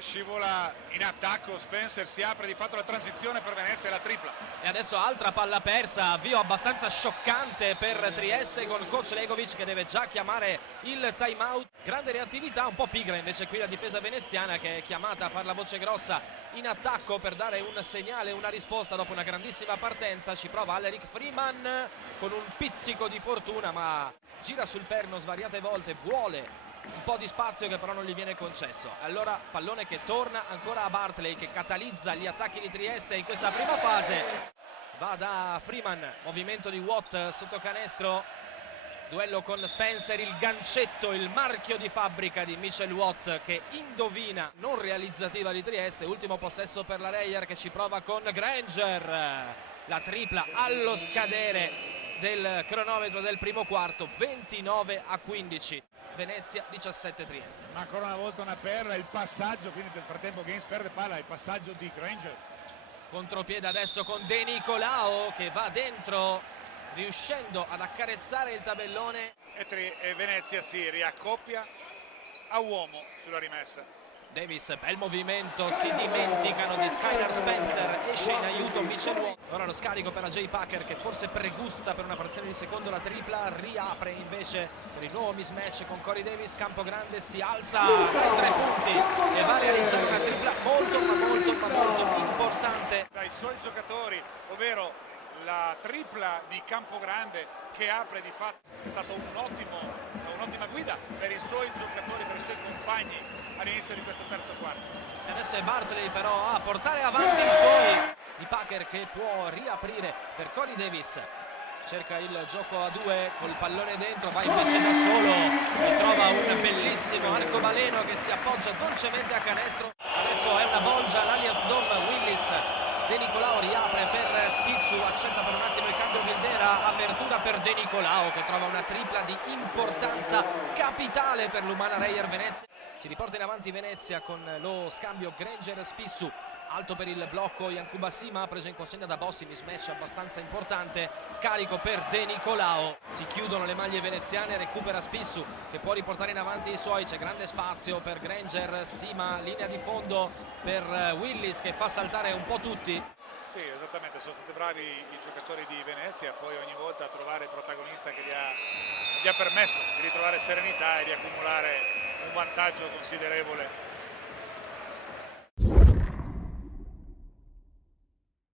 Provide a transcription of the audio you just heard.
scivola in attacco, Spencer, si apre di fatto la transizione per Venezia e la tripla. E adesso altra palla persa, avvio abbastanza scioccante per Trieste con coach Legovic che deve già chiamare il time out. Grande reattività, un po' pigra invece qui la difesa veneziana, che è chiamata a far la voce grossa in attacco per dare un segnale, una risposta dopo una grandissima partenza. Ci prova Aleric Freeman con un pizzico di fortuna, ma gira sul perno svariate volte, vuole un po' di spazio che però non gli viene concesso. Allora pallone che torna ancora a Bartley, che catalizza gli attacchi di Trieste in questa prima fase. Va da Freeman, movimento di Watt sotto canestro, duello con Spencer, il gancetto, il marchio di fabbrica di Mitchell Watt che indovina, non realizzativa di Trieste. Ultimo possesso per la Reyer che ci prova con Granger, la tripla allo scadere del cronometro del primo quarto, 29-15, Venezia 17 Trieste. Ma ancora una volta una perla, il passaggio, quindi nel frattempo Gaines perde palla, il passaggio di Granger. Contropiede adesso con De Nicolao che va dentro, riuscendo ad accarezzare il tabellone. E Venezia si riaccoppia a uomo sulla rimessa. Davis, bel movimento, si dimenticano di Skylar Spencer, esce in aiuto Mitchell Watt. Ora lo scarico per la Jay Packer che forse pregusta per una frazione di secondo la tripla, riapre invece per il nuovo mismatch con Corey Davis. Campo grande, si alza dai 3 punti e va a realizzare una tripla molto importante Dai suoi giocatori, ovvero la tripla di Campogrande che apre di fatto. È stata un'ottima guida per i suoi giocatori, per i suoi compagni all'inizio di questo terzo quarto. E adesso è Bartley però a portare avanti i suoi. Di Packer che può riaprire per Corey Davis, cerca il gioco a 2 col pallone dentro, va invece da solo e trova un bellissimo arcobaleno che si appoggia dolcemente a canestro. Adesso è una bolgia all'Allianz Dome, Willis. De Nicolao riapre per Spissu, accetta per un attimo il cambio Vildera, apertura per De Nicolao che trova una tripla di importanza capitale per l'Umana Reyer Venezia. Si riporta in avanti Venezia con lo scambio Granger-Spissu, alto per il blocco Yankuba Sima, preso in consegna da Bossi, mismatch abbastanza importante, scarico per De Nicolao, si chiudono le maglie veneziane, recupera Spissu che può riportare in avanti i suoi, c'è grande spazio per Granger, Sima, linea di fondo per Willis che fa saltare un po' tutti. Sì, esattamente, sono stati bravi i giocatori di Venezia poi ogni volta a trovare il protagonista che gli ha permesso di ritrovare serenità e di accumulare un vantaggio considerevole